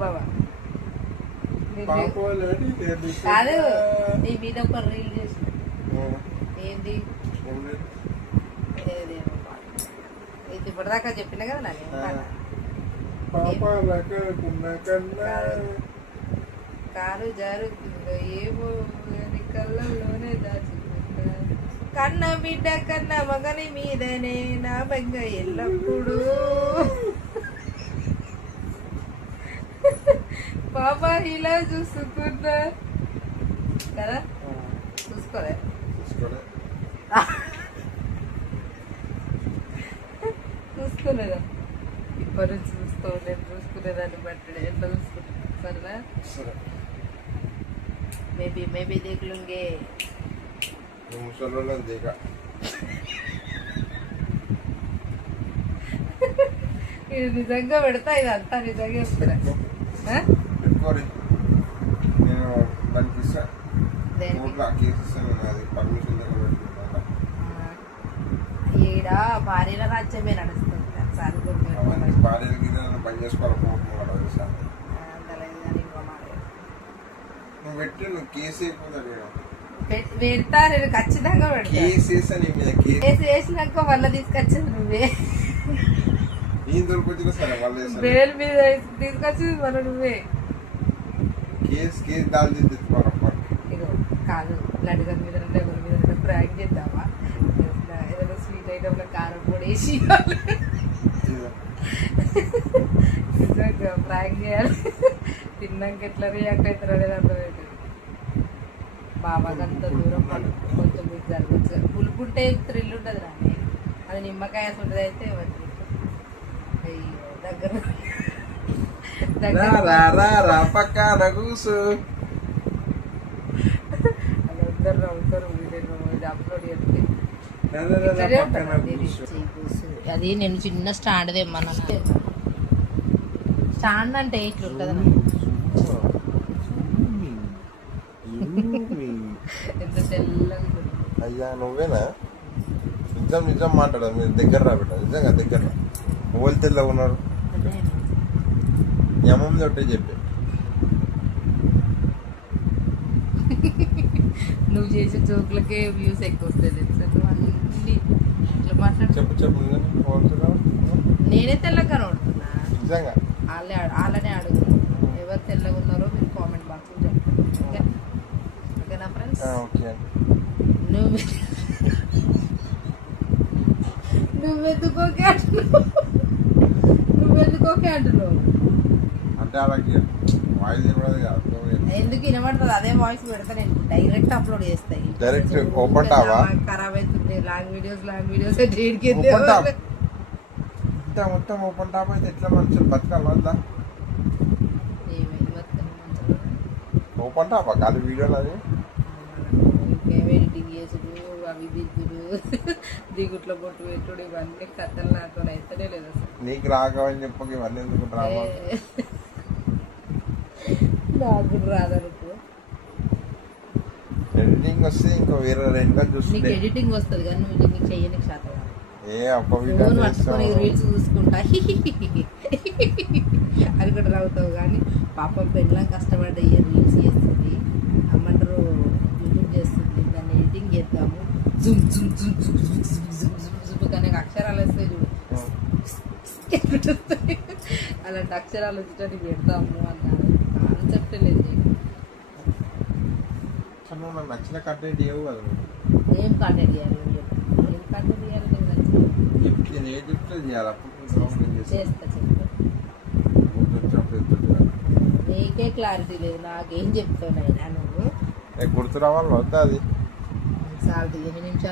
బాబా కాదు నీ మీద ఒక రీల్ చేసిన ఏంది ఇది ఇప్పటిదాకా చెప్పిన కదా నాకు కారు జారుతుందో ఏమో కళ్ళల్లోనే దాచుకుంటా కన్న బిడ్డ కన్న మగని మీదనే నా బెంగ ఎల్లప్పుడు పాపా ఇలా చూసుకున్నా కదా చూసుకోలేదా ఇప్పటి నుంచి నేను చూసుకునేదాన్ని బట్టి ఎట్లా చూసుకుంటా సరేనా మేబీ देख लूंगे ఇది నిజంగా పెడతా ఇది అంతా నిజంగా ఈడ భార్యల రాజ్యమే నడుస్తుంది పెడతా నేను ఖచ్చితంగా పెడతా వేసినాక మళ్ళీ తీసుకొచ్చింది నువ్వే బెయిల్ మీద తీసుకొచ్చింది మళ్ళీ నువ్వే కాదు లడ్డుగా మీద ఎవరి మీద ప్రాంక్ చేద్దామా ఏదైనా స్వీట్ ఐటమ్ లో కారం పొడి వేసి నిజంగా ప్రాంక్ చేయాలి తిన్నాక ఎట్లా రియాక్ట్ అవుతారు అనేది అర్థమవుతుంది బాబాకి అంత దూరం కొంచెం మీకు జరగచ్చు పులుపుంటే థ్రిల్ ఉంటుంది రాని అది నిమ్మకాయ ఉంటుంది అయితే దగ్గర అందరు నవ్వుతారు ఇది అప్లోడ్ చేస్తే అది నేను చిన్న స్టాండ్ తెమ్మన్నా స్టాండ్ అంటే ఇట్లా ఉంటుంది ఎంత తెల్లగా అయ్యా నువ్వేనా నిజం మాట్లాడదు మీరు దగ్గర రాబెట్ట నిజంగా దగ్గర మొబైల్ తెల్లగా ఉన్నారు యమంది ఒకటే చెప్పి నువ్వు చేసే జోకులకే వ్యూస్ ఎక్కువ వస్తుంది చెప్పు నేనే తెల్లగా కనబడుతున్నా నిజంగా వాళ్ళనే అడుగుతున్నా ఎవరు తెల్లగా ఉన్నారో మీరు కామెంట్ బాక్స్ లో చెప్పండి ఓకేనా ఫ్రెండ్స్ నువ్వెందుకోకే అంటున్నావు ఎందుకు వినబడుతుంది అదే వాయిస్ పెడతా నేను డైరెక్ట్ అప్లోడ్ చేస్తాయి ఖరాబ్ అవుతుంది లాంగ్ వీడియోస్ మొత్తం ఓపెన్ టాప్ అయితే ఎట్లా మంచి బతకాలి ఓపెన్ టాపా కాదు వీడియోలు అది ఎడిటింగ్ చేసుడు అవి దిద్దుడు దిగుట్లో బొట్టు పెట్టుడు ఇవన్నీ కథలు నాతో అయితేనే లేదు అసలు నీకు రాకవని చెప్పక ఇవన్నీ ఎందుకు నాకు రాదనుకో ఎడిటింగ్ వస్తే ఇంకా వేరే రేంజ్గా చూస్తుంది ఎడిటింగ్ వస్తుంది కానీ నువ్వు నీకు చెయ్యనికి శాతం పట్టుకొని రీల్స్ చూసుకుంటా అది కూడా రావుతావు కానీ పాపం పెళ్ళం కష్టపడ్డ రీల్స్ చేస్తుంది అమ్మంటారు యూట్యూబ్ చేస్తుంది దాన్ని ఎడిటింగ్ చేద్దాము జుమ్ జుమ్ జుమ్ జుమ్ జుమ్ జుమ్ జుమ్ జుమ్ కానీ అక్షరాలు వస్తాయి చూడు అలాంటి అక్షరాలు వచ్చేటట్టు పెడతాము అన్నారు కాన్సెప్ట్ లేదు నచ్చిన కంటెంట్ ఇవ్వవు కదా ఏం కంటెంట్ చేయాలి ఏం కంటెంట్ చేయాలి నీకే క్లారిటీ లేదు నాకేం చెప్తావు నువ్వు గుర్తు రావాలి వద్దా అది చాలు 8 నిమిషాలు